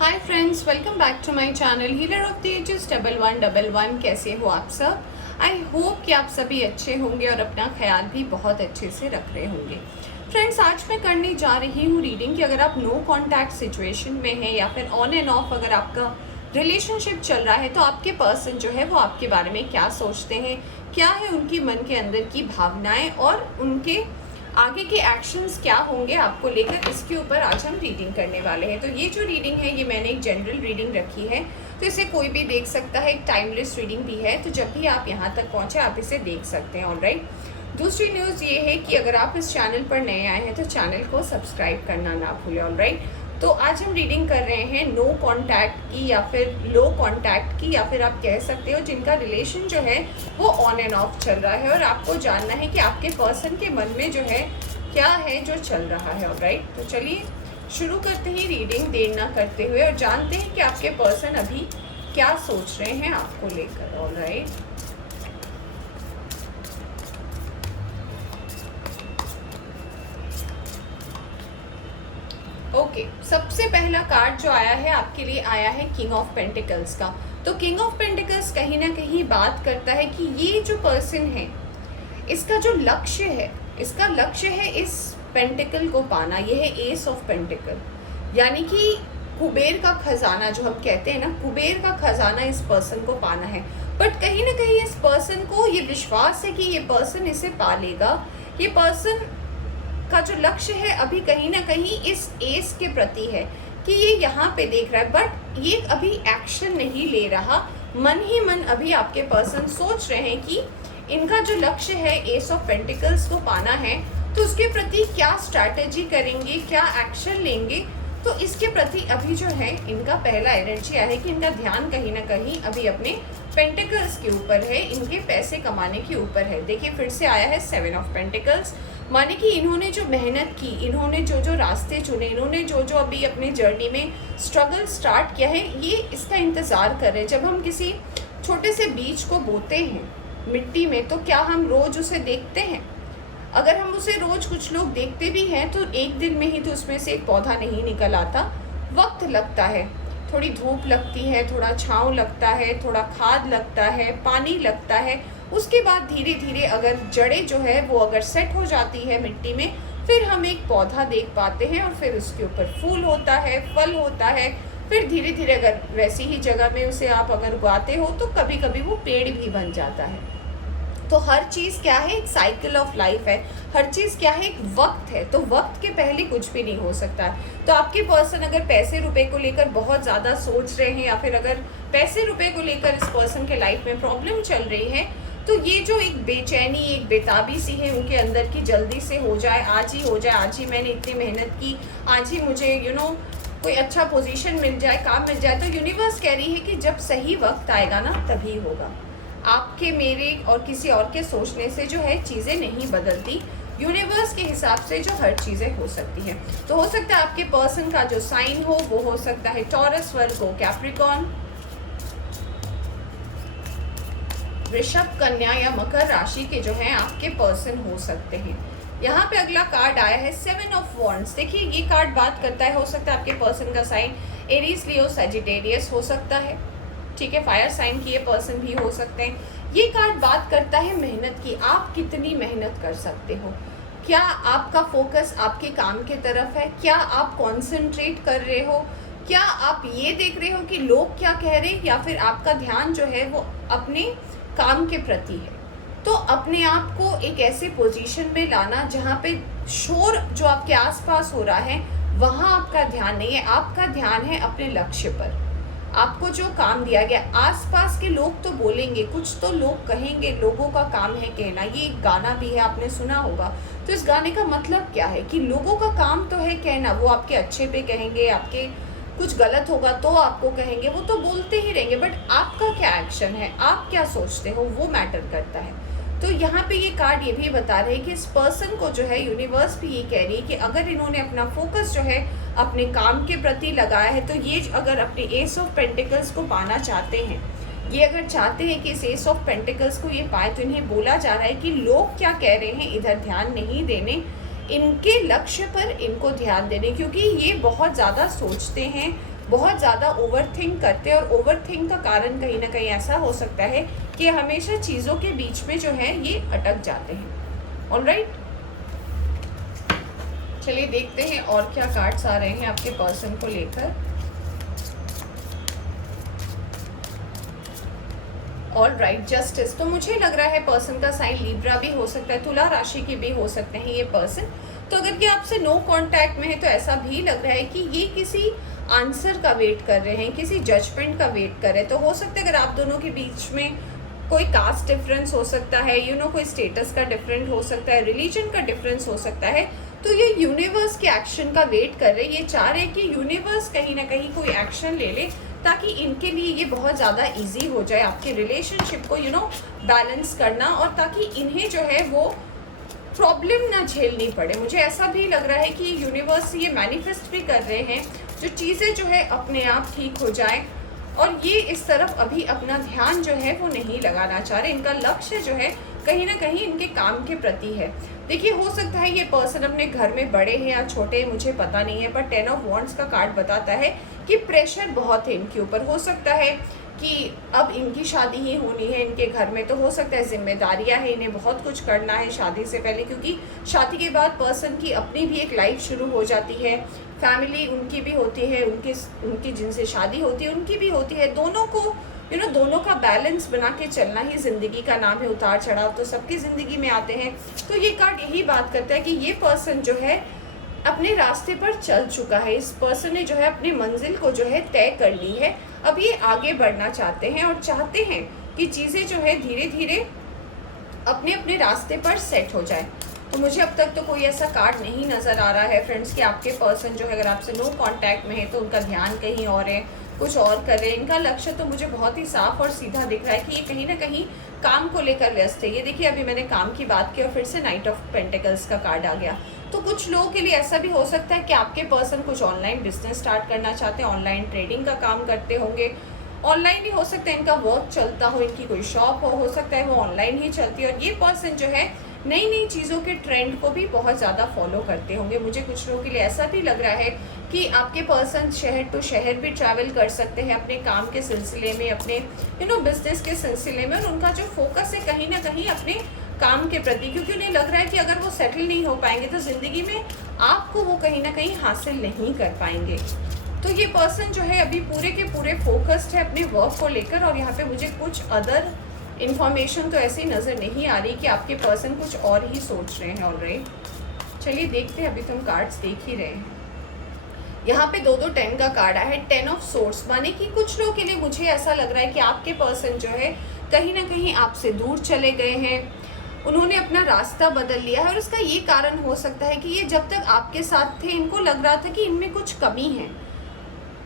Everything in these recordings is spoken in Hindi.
Hi friends, welcome back to my channel healer of the ages 1111। कैसे हो आप सब? आई होप कि आप सभी अच्छे होंगे और अपना ख्याल भी बहुत अच्छे से रख रहे होंगे। फ्रेंड्स, आज मैं करने जा रही हूँ रीडिंग कि अगर आप नो कॉन्टैक्ट सिचुएशन में हैं या फिर ऑन एंड ऑफ अगर आपका रिलेशनशिप चल रहा है तो आपके पर्सन जो है वो आपके बारे में क्या सोचते हैं, क्या है उनकी मन के अंदर की भावनाएं और उनके आगे के एक्शंस क्या होंगे आपको लेकर, इसके ऊपर आज हम रीडिंग करने वाले हैं। तो ये जो रीडिंग है ये मैंने एक जनरल रीडिंग रखी है, तो इसे कोई भी देख सकता है। एक टाइमलेस रीडिंग भी है, तो जब भी आप यहाँ तक पहुँचे आप इसे देख सकते हैं। ऑलराइट, दूसरी न्यूज़ ये है कि अगर आप इस चैनल पर नए आए हैं तो चैनल को सब्सक्राइब करना ना भूलें। ऑलराइट, तो आज हम रीडिंग कर रहे हैं नो कॉन्टैक्ट की या फिर लो कॉन्टैक्ट की, या फिर आप कह सकते हो जिनका रिलेशन जो है वो ऑन एंड ऑफ चल रहा है और आपको जानना है कि आपके पर्सन के मन में जो है क्या है जो चल रहा है। ऑलराइट, तो चलिए शुरू करते हैं रीडिंग देर ना करते हुए और जानते हैं कि आपके पर्सन अभी क्या सोच रहे हैं आपको लेकर। ऑलराइट, ओके, सबसे पहला कार्ड जो आया है आपके लिए आया है किंग ऑफ पेंटिकल्स का। तो किंग ऑफ पेंटिकल्स कहीं ना कहीं बात करता है कि ये जो पर्सन है इसका जो लक्ष्य है, इसका लक्ष्य है इस पेंटिकल को पाना। ये है एस ऑफ पेंटिकल, यानी कि कुबेर का खजाना जो हम कहते हैं ना, कुबेर का खजाना इस पर्सन को पाना है। बट कहीं ना कहीं इस पर्सन को ये विश्वास है कि ये पर्सन इसे पा लेगा। ये पर्सन का जो लक्ष्य है अभी कहीं ना कहीं इस एस के प्रति है कि ये यहाँ पे देख रहा है, बट ये अभी एक्शन नहीं ले रहा। मन ही मन अभी आपके पर्सन सोच रहे हैं कि इनका जो लक्ष्य है एस ऑफ पेंटिकल्स को पाना है, तो उसके प्रति क्या स्ट्रैटेजी करेंगे, क्या एक्शन लेंगे। तो इसके प्रति अभी जो है इनका पहला एनर्जी आया है कि इनका ध्यान कहीं ना कहीं अभी अपने पेंटिकल्स के ऊपर है, इनके पैसे कमाने के ऊपर है। देखिए फिर से आया है सेवन ऑफ पेंटिकल्स, माने कि इन्होंने जो मेहनत की, इन्होंने जो जो रास्ते चुने, इन्होंने जो जो अभी अपनी जर्नी में स्ट्रगल स्टार्ट किया है, ये इसका इंतज़ार कर रहे हैं। जब हम किसी छोटे से बीज को बोते हैं मिट्टी में तो क्या हम रोज़ उसे देखते हैं? अगर हम उसे रोज़, कुछ लोग देखते भी हैं तो एक दिन में ही तो उसमें से एक पौधा नहीं निकल आता, वक्त लगता है, थोड़ी धूप लगती है, थोड़ा छांव लगता है, थोड़ा खाद लगता है, पानी लगता है। उसके बाद धीरे धीरे अगर जड़ें जो है वो अगर सेट हो जाती है मिट्टी में, फिर हम एक पौधा देख पाते हैं और फिर उसके ऊपर फूल होता है, फल होता है। फिर धीरे धीरे अगर वैसी ही जगह में उसे आप अगर उगाते हो तो कभी कभी वो पेड़ भी बन जाता है। तो हर चीज़ क्या है, एक साइकिल ऑफ लाइफ है। हर चीज़ क्या है, एक वक्त है। तो वक्त के पहले कुछ भी नहीं हो सकता है। तो आपके पर्सन अगर पैसे रुपए को लेकर बहुत ज़्यादा सोच रहे हैं या फिर अगर पैसे रुपए को लेकर इस पर्सन के लाइफ में प्रॉब्लम चल रही है, तो ये जो एक बेचैनी, एक बेताबी सी है उनके अंदर की, जल्दी से हो जाए, आज ही हो जाए, आज ही मैंने इतनी मेहनत की, आज ही मुझे कोई अच्छा पोजीशन मिल जाए, काम मिल जाए। तो यूनिवर्स कह रही है कि जब सही वक्त आएगा ना तभी होगा। आपके, मेरे और किसी और के सोचने से जो है चीज़ें नहीं बदलती, यूनिवर्स के हिसाब से जो हर चीज़ें हो सकती हैं। तो हो सकता है आपके पर्सन का जो साइन हो वो हो सकता है टॉरस, वर्गो, कैप्रिकॉर्न, वृषभ, कन्या या मकर राशि के जो हैं आपके पर्सन हो सकते हैं। यहाँ पे अगला कार्ड आया है सेवन ऑफ वॉन्ड्स। देखिए ये कार्ड बात करता है, हो सकता है आपके पर्सन का साइन एरीज, लियो, सजिटेरियस हो सकता है। ठीक है, फायर साइन की ये पर्सन भी हो सकते हैं। ये कार्ड बात करता है मेहनत की, आप कितनी मेहनत कर सकते हो, क्या आपका फोकस आपके काम के तरफ है, क्या आप कॉन्सेंट्रेट कर रहे हो, क्या आप ये देख रहे हो कि लोग क्या कह रहे हैं, या फिर आपका ध्यान जो है वो अपने काम के प्रति है। तो अपने आप को एक ऐसे पोजीशन में लाना जहाँ पे शोर जो आपके आसपास हो रहा है वहाँ आपका ध्यान नहीं है, आपका ध्यान है अपने लक्ष्य पर। आपको जो काम दिया गया, आसपास के लोग तो बोलेंगे, कुछ तो लोग कहेंगे, लोगों का काम है कहना। ये एक गाना भी है, आपने सुना होगा। तो इस गाने का मतलब क्या है कि लोगों का काम तो है कहना, वो आपके अच्छे पे कहेंगे, आपके कुछ गलत होगा तो आपको कहेंगे, वो तो बोलते ही रहेंगे, बट आपका क्या एक्शन है, आप क्या सोचते हो, वो मैटर करता है। तो यहाँ पे ये कार्ड ये भी बता रहे हैं कि इस पर्सन को जो है यूनिवर्स भी ये कह रही है कि अगर इन्होंने अपना फोकस जो है अपने काम के प्रति लगाया है, तो ये अगर अपने एस ऑफ पेंटिकल्स को पाना चाहते हैं, ये अगर चाहते हैं कि इस एस ऑफ पेंटिकल्स को ये पाए, तो इन्हें बोला जा रहा है कि लोग क्या कह रहे हैं इधर ध्यान नहीं देने, इनके लक्ष्य पर इनको ध्यान देने, क्योंकि ये बहुत ज़्यादा सोचते हैं, बहुत ज़्यादा ओवरथिंक करते हैं, और ओवरथिंक का कारण कहीं ना कहीं ऐसा हो सकता है कि हमेशा चीज़ों के बीच में जो है ये अटक जाते हैं। ऑलराइट, चलिए देखते हैं और क्या कार्ड्स आ रहे हैं आपके पर्सन को लेकर। All right, justice. तो मुझे लग रहा है पर्सन का साइन लिब्रा भी हो सकता है, तुला राशि के भी हो सकते हैं ये पर्सन। तो अगर ये आपसे नो कांटेक्ट में है तो ऐसा भी लग रहा है कि ये किसी आंसर का वेट कर रहे हैं, किसी जजमेंट का वेट कर रहे हैं। तो हो सकता है अगर आप दोनों के बीच में कोई कास्ट डिफरेंस हो सकता है, कोई स्टेटस का डिफरेंट हो सकता है, रिलीजन का डिफरेंस हो सकता है, तो ये यूनिवर्स के एक्शन का वेट कर रहे हैं। ये चाह रहे हैं कि यूनिवर्स कहीं ना कहीं कोई एक्शन ले ले, ताकि इनके लिए ये बहुत ज़्यादा इजी हो जाए आपके रिलेशनशिप को बैलेंस करना, और ताकि इन्हें जो है वो प्रॉब्लम ना झेलनी पड़े। मुझे ऐसा भी लग रहा है कि यूनिवर्स ये मैनिफेस्ट भी कर रहे हैं जो चीज़ें जो है अपने आप ठीक हो जाए, और ये इस तरफ अभी अपना ध्यान जो है वो नहीं लगाना चाह रहे। इनका लक्ष्य जो है कहीं ना कहीं इनके काम के प्रति है। देखिए, हो सकता है ये पर्सन अपने घर में बड़े हैं या छोटे, मुझे पता नहीं है, पर 10 ऑफ वॉन्ड्स का कार्ड बताता है कि प्रेशर बहुत है इनके ऊपर। हो सकता है कि अब इनकी शादी ही होनी है इनके घर में, तो हो सकता है जिम्मेदारियां हैं, इन्हें बहुत कुछ करना है शादी से पहले, क्योंकि शादी के बाद पर्सन की अपनी भी एक लाइफ शुरू हो जाती है, फैमिली उनकी भी होती है, उनकी जिनसे शादी होती है उनकी भी होती है। दोनों को दोनों का बैलेंस बना के चलना ही ज़िंदगी का नाम है। उतार चढ़ाव तो सबकी ज़िंदगी में आते हैं। तो ये कार्ड यही बात करता है कि ये पर्सन जो है अपने रास्ते पर चल चुका है। इस पर्सन ने जो है अपनी मंजिल को जो है तय कर ली है। अब ये आगे बढ़ना चाहते हैं और चाहते हैं कि चीज़ें जो है धीरे धीरे अपने अपने रास्ते पर सेट हो जाए। तो मुझे अब तक तो कोई ऐसा कार्ड नहीं नज़र आ रहा है फ्रेंड्स कि आपके पर्सन जो है अगर आपसे नो कांटेक्ट में है तो उनका ध्यान कहीं और है, कुछ और कर रहे हैं। इनका लक्ष्य तो मुझे बहुत ही साफ और सीधा दिख रहा है कि ये कहीं ना कहीं काम को लेकर व्यस्त है। ये देखिए, अभी मैंने काम की बात की और फिर से नाइट ऑफ पेंटिकल्स का कार्ड आ गया। तो कुछ लोगों के लिए ऐसा भी हो सकता है कि आपके पर्सन कुछ ऑनलाइन बिजनेस स्टार्ट करना चाहते हैं, ऑनलाइन ट्रेडिंग का काम करते होंगे, ऑनलाइन ही हो सकता है इनका वर्क चलता हो, इनकी कोई शॉप हो सकता है वो ऑनलाइन ही चलती है। और ये पर्सन जो है नई नई चीज़ों के ट्रेंड को भी बहुत ज़्यादा फॉलो करते होंगे। मुझे कुछ लोगों के लिए ऐसा भी लग रहा है कि आपके पर्सन शहर टू शहर भी ट्रैवल कर सकते हैं अपने काम के सिलसिले में, अपने बिजनेस के सिलसिले में, और उनका जो फोकस है कहीं ना कहीं अपने काम के प्रति, क्योंकि उन्हें लग रहा है कि अगर वो सेटल नहीं हो पाएंगे तो ज़िंदगी में आपको वो कहीं ना कहीं हासिल नहीं कर पाएंगे। तो ये पर्सन जो है अभी पूरे के पूरे फोकस्ड है अपने वर्क को लेकर। और यहाँ पे मुझे कुछ अदर इन्फॉर्मेशन तो ऐसी नज़र नहीं आ रही कि आपके पर्सन कुछ और ही सोच रहे हैं ऑलरेडी। चलिए देखते हैं, अभी तो हम कार्ड्स देख ही रहे हैं। यहाँ पे 2 10 का कार्ड आया है, 10 ऑफ सोर्स, माने कि कुछ लोगों के लिए मुझे ऐसा लग रहा है कि आपके पर्सन जो है कहीं ना कहीं आपसे दूर चले गए हैं, उन्होंने अपना रास्ता बदल लिया है। और इसका ये कारण हो सकता है कि ये जब तक आपके साथ थे इनको लग रहा था कि इनमें कुछ कमी है।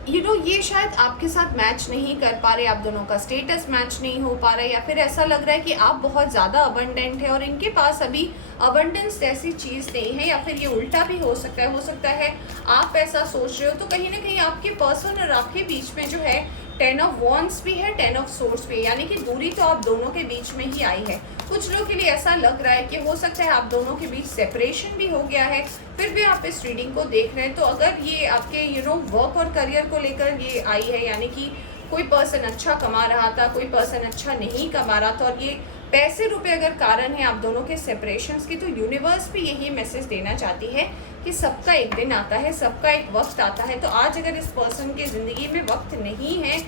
ये शायद आपके साथ मैच नहीं कर पा रहे, आप दोनों का स्टेटस मैच नहीं हो पा रहा है, या फिर ऐसा लग रहा है कि आप बहुत ज़्यादा अबंडेंट है और इनके पास अभी अबंडेंस जैसी चीज़ नहीं है, या फिर ये उल्टा भी हो सकता है आप ऐसा सोच रहे हो। तो कहीं ना कहीं आपके पर्सन और आपके बीच में जो है 10 ऑफ वॉन्ड्स भी है, 10 ऑफ सोर्स भी है, यानी कि दूरी तो आप दोनों के बीच में ही आई है। कुछ लोगों के लिए ऐसा लग रहा है कि हो सकता है आप दोनों के बीच सेपरेशन भी हो गया है, फिर भी आप इस रीडिंग को देख रहे हैं। तो अगर ये आपके वर्क और करियर को लेकर ये आई है, यानी कि कोई पर्सन अच्छा कमा रहा था, कोई पर्सन अच्छा नहीं कमा रहा था, और ये पैसे रुपए अगर कारण है आप दोनों के सेपरेशंस की, तो यूनिवर्स भी यही मैसेज देना चाहती है कि सबका एक दिन आता है, सबका एक वक्त आता है। तो आज अगर इस पर्सन की ज़िंदगी में वक्त नहीं है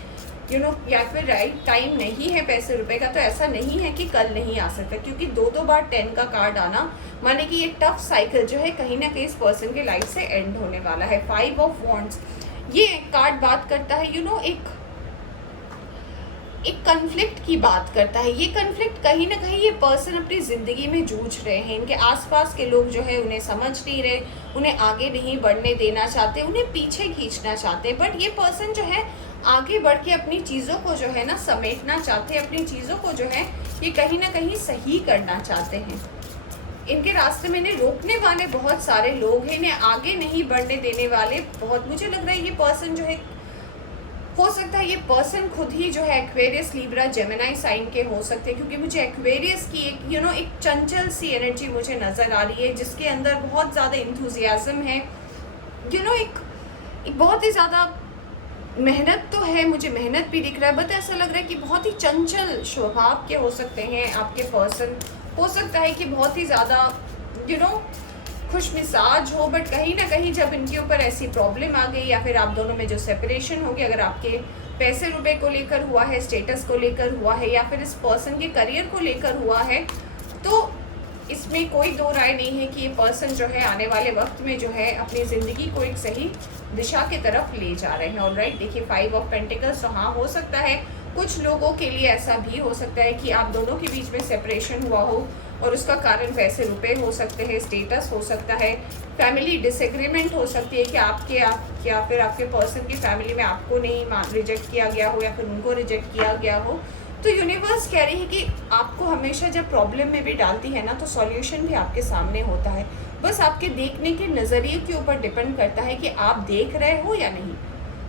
या फिर राइट टाइम नहीं है पैसे रुपए का, तो ऐसा नहीं है कि कल नहीं आ सकता, क्योंकि 2 बार 10 का कार्ड आना माने कि ये टफ साइकिल जो है कहीं ना कहीं इस पर्सन के लाइफ से एंड होने वाला है। 5 ऑफ वॉन्ड्स ये कार्ड बात करता है एक कन्फ्लिक्ट की बात करता है। ये कन्फ्लिक्ट कहीं ना कहीं ये पर्सन अपनी ज़िंदगी में जूझ रहे हैं, इनके आसपास के लोग जो है उन्हें समझ नहीं रहे, उन्हें आगे नहीं बढ़ने देना चाहते, उन्हें पीछे खींचना चाहते। बट ये पर्सन जो है आगे बढ़ के अपनी चीज़ों को जो है ना समेटना चाहते हैं, अपनी चीज़ों को जो है ये कहीं ना कहीं सही करना चाहते हैं। इनके रास्ते में इन्हें रोकने वाले बहुत सारे लोग हैं, इन्हें आगे नहीं बढ़ने देने वाले बहुत। मुझे लग रहा है ये पर्सन जो है हो सकता है ये पर्सन खुद ही जो है एक्वेरियस, लिब्रा, जेमिनी साइन के हो सकते हैं, क्योंकि मुझे एक्वेरियस की एक एक चंचल सी एनर्जी मुझे नज़र आ रही है, जिसके अंदर बहुत ज़्यादा इंथुजियाज्म है। एक बहुत ही ज़्यादा मेहनत तो है, मुझे मेहनत भी दिख रहा है, बट ऐसा लग रहा है कि बहुत ही चंचल स्वभाव के हो सकते हैं आपके पर्सन। हो सकता है कि बहुत ही ज़्यादा खुश मिजाज हो, बट कहीं ना कहीं जब इनके ऊपर ऐसी प्रॉब्लम आ गई या फिर आप दोनों में जो सेपरेशन होगी, अगर आपके पैसे रुपए को लेकर हुआ है, स्टेटस को लेकर हुआ है, या फिर इस पर्सन के करियर को लेकर हुआ है, तो इसमें कोई दो राय नहीं है कि ये पर्सन जो है आने वाले वक्त में जो है अपनी ज़िंदगी को एक सही दिशा की तरफ ले जा रहे हैं। ऑलराइट, देखिए 5 ऑफ पेंटिकल्स, तो हाँ हो सकता है कुछ लोगों के लिए ऐसा भी हो सकता है कि आप दोनों के बीच में सेपरेशन हुआ हो और उसका कारण पैसे रुपए हो सकते हैं, स्टेटस हो सकता है, फैमिली डिसएग्रीमेंट हो सकती है कि या फिर आपके पर्सन की फैमिली में आपको नहीं रिजेक्ट किया गया हो या फिर उनको रिजेक्ट किया गया हो। तो यूनिवर्स कह रही है कि आपको हमेशा जब प्रॉब्लम में भी डालती है ना, तो सॉल्यूशन भी आपके सामने होता है, बस आपके देखने के नज़रिए के ऊपर डिपेंड करता है कि आप देख रहे हो या नहीं।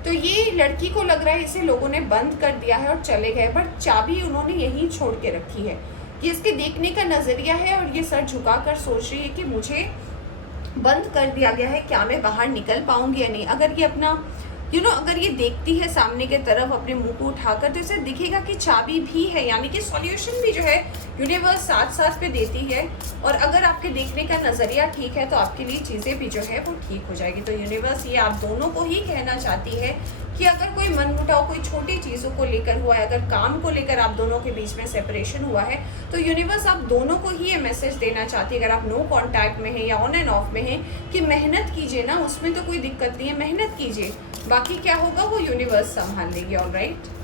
तो ये लड़की को लग रहा है इसे लोगों ने बंद कर दिया है और चले गए, बट चाबी उन्होंने यहीं छोड़ के रखी है। ये इसके देखने का नज़रिया है और ये सर झुकाकर सोच रही है कि मुझे बंद कर दिया गया है, क्या मैं बाहर निकल पाऊंगी या नहीं। अगर ये अपना अगर ये देखती है सामने के तरफ अपने मुंह को उठाकर, तो इसे दिखेगा कि चाबी भी है, यानी कि सॉल्यूशन भी जो है यूनिवर्स साथ साथ पे देती है। और अगर आपके देखने का नज़रिया ठीक है तो आपके लिए चीज़ें भी जो है वो ठीक हो जाएगी। तो यूनिवर्स ये आप दोनों को ही कहना चाहती है कि अगर कोई मनमुटाव कोई छोटी चीज़ों को लेकर हुआ है, अगर काम को लेकर आप दोनों के बीच में सेपरेशन हुआ है, तो यूनिवर्स आप दोनों को ही ये मैसेज देना चाहती है, अगर आप नो कांटेक्ट में हैं या ऑन एंड ऑफ में हैं, कि मेहनत कीजिए ना, उसमें तो कोई दिक्कत नहीं है, मेहनत कीजिए, बाकी क्या होगा वो यूनिवर्स संभाल लेगी। Alright,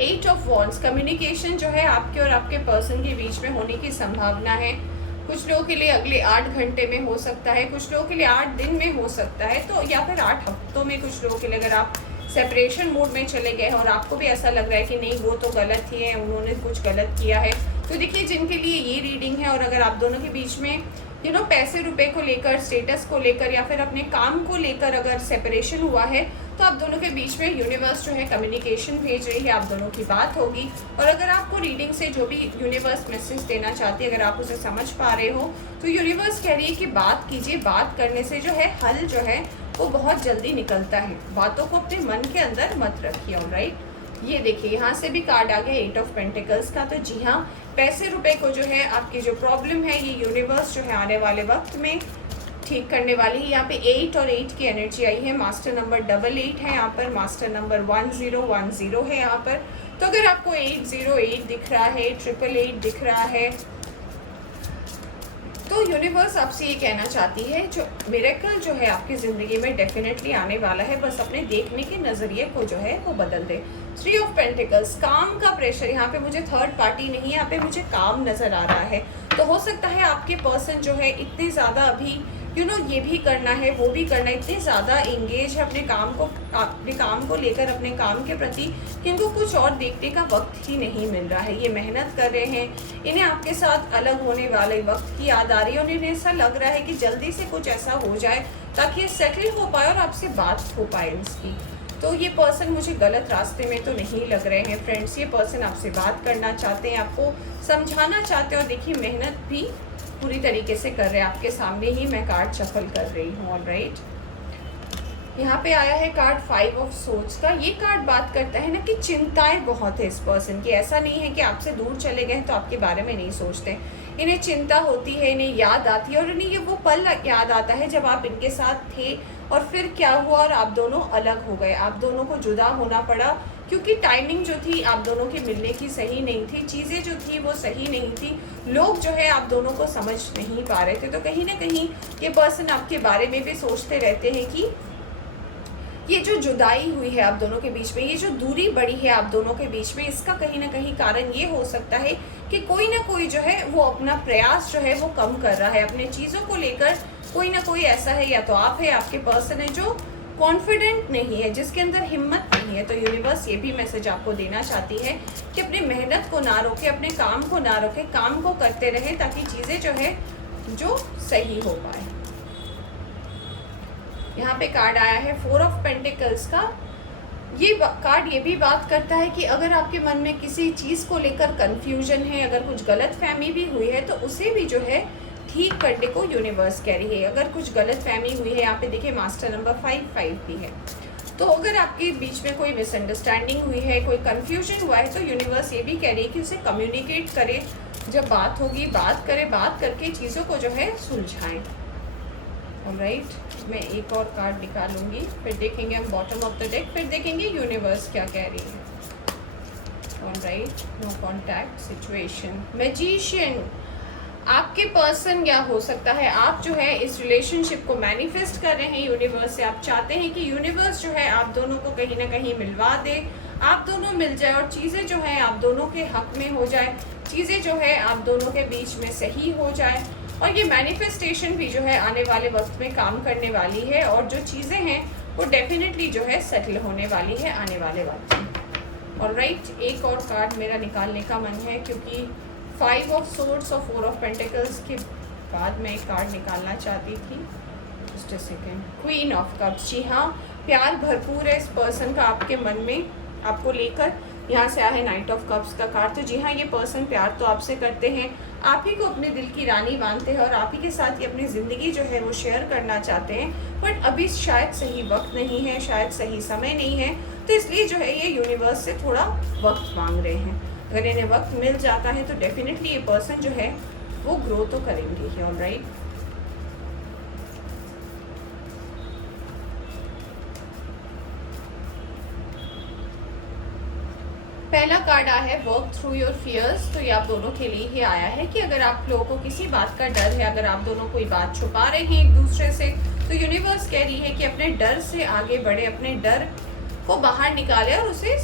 eight of wands, communication जो है आपके और आपके पर्सन के बीच में होने की संभावना है। कुछ लोगों के लिए अगले 8 घंटे में हो सकता है, कुछ लोगों के लिए 8 दिन में हो सकता है, तो या फिर 8 हफ्तों में। कुछ लोगों के लिए अगर आप सेपरेशन मोड में चले गए हैं और आपको भी ऐसा लग रहा है कि नहीं वो तो गलत ही है, उन्होंने कुछ गलत किया है, तो देखिए जिनके लिए ये रीडिंग है, और अगर आप दोनों के बीच में पैसे रुपए को लेकर, स्टेटस को लेकर या फिर अपने काम को लेकर अगर सेपरेशन हुआ है, तो आप दोनों के बीच में यूनिवर्स जो है कम्युनिकेशन भेज रही है, आप दोनों की बात होगी। और अगर आपको रीडिंग से जो भी यूनिवर्स मैसेज देना चाहती है, अगर आप उसे समझ पा रहे हो, तो यूनिवर्स कह रही है कि बात कीजिए, बात करने से जो है हल जो है वो बहुत जल्दी निकलता है, बातों को अपने मन के अंदर मत रखिए। ऑलराइट, ये देखिए यहाँ से भी कार्ड आ गया 8 ऑफ पेंटिकल्स का। तो जी हाँ, पैसे रुपए को जो है आपकी जो प्रॉब्लम है ये यूनिवर्स जो है आने वाले वक्त में ठीक करने वाली है। यहाँ पे 8 और 8 की एनर्जी आई है, मास्टर नंबर 88 है यहाँ पर, मास्टर नंबर 1010 है यहाँ पर। तो अगर आपको 808 दिख रहा है, 888 दिख रहा है, तो यूनिवर्स आपसे ये कहना चाहती है जो मिरेकल जो है आपकी ज़िंदगी में डेफिनेटली आने वाला है, बस अपने देखने के नज़रिए को जो है वो बदल दे। 3 ऑफ पेंटिकल्स, काम का प्रेशर, यहाँ पे मुझे थर्ड पार्टी नहीं है, यहाँ पे मुझे काम नज़र आ रहा है। तो हो सकता है आपके पर्सन जो है इतने ज़्यादा अभी ये भी करना है वो भी करना है, इतने ज़्यादा एंगेज है अपने काम को लेकर, अपने काम के प्रति, कि इनको कुछ और देखने का वक्त ही नहीं मिल रहा है। ये मेहनत कर रहे हैं, इन्हें आपके साथ अलग होने वाले वक्त की याद आ रही है और इन्हें ऐसा लग रहा है कि जल्दी से कुछ ऐसा हो जाए ताकि ये सेटल हो पाए और आपसे बात हो पाए उसकी। तो ये पर्सन मुझे गलत रास्ते में तो नहीं लग रहे हैं फ्रेंड्स, ये पर्सन आपसे बात करना चाहते हैं, आपको समझाना चाहते हैं, और देखिए मेहनत भी पूरी तरीके से कर रहे हैं। आपके सामने ही मैं कार्ड शफल कर रही हूँ। ऑलराइट, यहाँ पे आया है कार्ड 5 ऑफ सोर्ड्स का। ये कार्ड बात करता है ना कि चिंताएं बहुत है इस पर्सन की, ऐसा नहीं है कि आपसे दूर चले गए तो आपके बारे में नहीं सोचते, इन्हें चिंता होती है, इन्हें याद आती है, और इन्हें ये वो पल याद आता है जब आप इनके साथ थे और फिर क्या हुआ और आप दोनों अलग हो गए, आप दोनों को जुदा होना पड़ा, क्योंकि टाइमिंग जो थी आप दोनों के मिलने की सही नहीं थी, चीज़ें जो थी वो सही नहीं थी, लोग जो है आप दोनों को समझ नहीं पा रहे थे। तो कहीं ना कहीं ये पर्सन आपके बारे में भी सोचते रहते हैं कि ये जो जुदाई हुई है आप दोनों के बीच में, ये जो दूरी बढ़ी है आप दोनों के बीच में, इसका कहीं ना कहीं कारण ये हो सकता है कि कोई ना कोई जो है वो अपना प्रयास जो है वो कम कर रहा है अपने चीज़ों को लेकर। कोई ना कोई ऐसा है, या तो आप है, आपके पर्सन है जो कॉन्फिडेंट नहीं है, जिसके अंदर हिम्मत नहीं है। तो यूनिवर्स ये भी मैसेज आपको देना चाहती है कि अपनी मेहनत को ना रोके, अपने काम को ना रोके, काम को करते रहे ताकि चीज़ें जो है जो सही हो पाए। यहाँ पे कार्ड आया है 4 ऑफ पेंटिकल्स का। ये कार्ड ये भी बात करता है कि अगर आपके मन में किसी चीज़ को लेकर कंफ्यूजन है, अगर कुछ गलत फहमी भी हुई है, तो उसे भी जो है ठीक करने को यूनिवर्स कह रही है। अगर कुछ गलत फहमी हुई है, यहाँ पे देखिए मास्टर नंबर 5 भी है, तो अगर आपके बीच में कोई मिसअंडरस्टैंडिंग हुई है, कोई कंफ्यूजन हुआ है, तो यूनिवर्स ये भी कह रही है कि उसे कम्युनिकेट करे। जब बात होगी बात करें, बात करके चीज़ों को जो है सुलझाएं। ऑलराइट, मैं एक और कार्ड निकालूंगी, फिर देखेंगे हम बॉटम ऑफ द डेक, फिर देखेंगे यूनिवर्स क्या कह रही है। Alright, no contact situation. Magician, आपके पर्सन क्या हो सकता है, आप जो है इस रिलेशनशिप को मैनिफेस्ट कर रहे हैं यूनिवर्स से। आप चाहते हैं कि यूनिवर्स जो है आप दोनों को कहीं ना कहीं मिलवा दे, आप दोनों मिल जाए और चीज़ें जो है आप दोनों के हक में हो जाए, चीज़ें जो है आप दोनों के बीच में सही हो जाए। और ये मैनिफेस्टेशन भी जो है आने वाले वक्त में काम करने वाली है, और जो चीज़ें हैं वो डेफिनेटली जो है सेटल होने वाली है आने वाले वक्त में। ऑलराइट, एक और कार्ड मेरा निकालने का मन है, क्योंकि 5 ऑफ सोर्ड्स और 4 ऑफ पेंटिकल्स के बाद मैं एक कार्ड निकालना चाहती थी। Just a second. Queen of cups, जी हाँ, प्यार भरपूर है इस पर्सन का आपके मन में, आपको लेकर। यहाँ से आया है नाइट ऑफ कप्स का कार्ड। तो जी हाँ, ये पर्सन प्यार तो आपसे करते हैं, आप ही को अपने दिल की रानी मानते हैं और आप ही के साथ ही अपनी ज़िंदगी जो है वो शेयर करना चाहते हैं, बट अभी शायद सही वक्त नहीं है, शायद सही समय नहीं है, तो इसलिए जो है ये यूनिवर्स से थोड़ा वक्त मांग रहे हैं। अगर इन्हें वक्त मिल जाता है तो डेफिनेटली ये पर्सन जो है वो ग्रो तो करेंगे ही। ऑलराइट, पहला कार्ड आया है वर्क थ्रू योर फियर्स। तो ये आप दोनों के लिए ही आया है कि अगर आप लोगों को किसी बात का डर है, अगर आप दोनों कोई बात छुपा रहे हैं एक दूसरे से, तो यूनिवर्स कह रही है कि अपने डर से आगे बढ़े, अपने डर को बाहर निकाले और उसे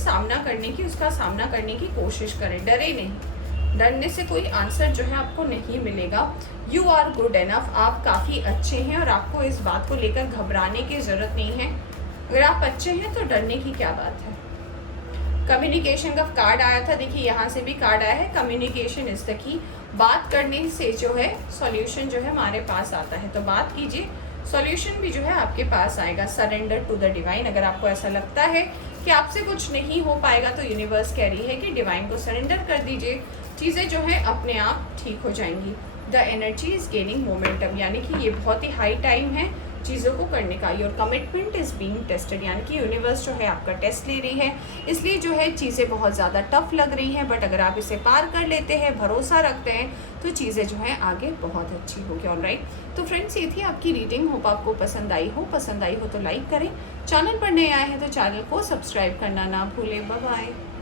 उसका सामना करने की कोशिश करें। डरे नहीं, डरने से कोई आंसर जो है आपको नहीं मिलेगा। यू आर गुड एनफ, आप काफ़ी अच्छे हैं और आपको इस बात को लेकर घबराने की ज़रूरत नहीं है। अगर आप अच्छे हैं तो डरने की क्या बात है। कम्युनिकेशन का कार्ड आया था, देखिए यहाँ से भी कार्ड आया है कम्युनिकेशन इज द की। बात करने से जो है सॉल्यूशन जो है हमारे पास आता है, तो बात कीजिए, सॉल्यूशन भी जो है आपके पास आएगा। सरेंडर टू द डिवाइन, अगर आपको ऐसा लगता है कि आपसे कुछ नहीं हो पाएगा, तो यूनिवर्स कह रही है कि डिवाइन को सरेंडर कर दीजिए, चीज़ें जो है अपने आप ठीक हो जाएंगी। The energy is gaining momentum, यानी कि ये बहुत ही हाई टाइम है चीज़ों को करने का। Your commitment is being tested, यानी कि यूनिवर्स जो है आपका टेस्ट ले रही है, इसलिए जो है चीज़ें बहुत ज़्यादा टफ लग रही हैं, बट अगर आप इसे पार कर लेते हैं, भरोसा रखते हैं, तो चीज़ें जो है आगे बहुत अच्छी होगी। ऑलराइट, तो फ्रेंड्स ये थी आपकी रीडिंग। होप आपको पसंद आई हो तो लाइक करें, चैनल पर नए आए हैं तो चैनल को सब्सक्राइब करना ना भूलें। Bye bye.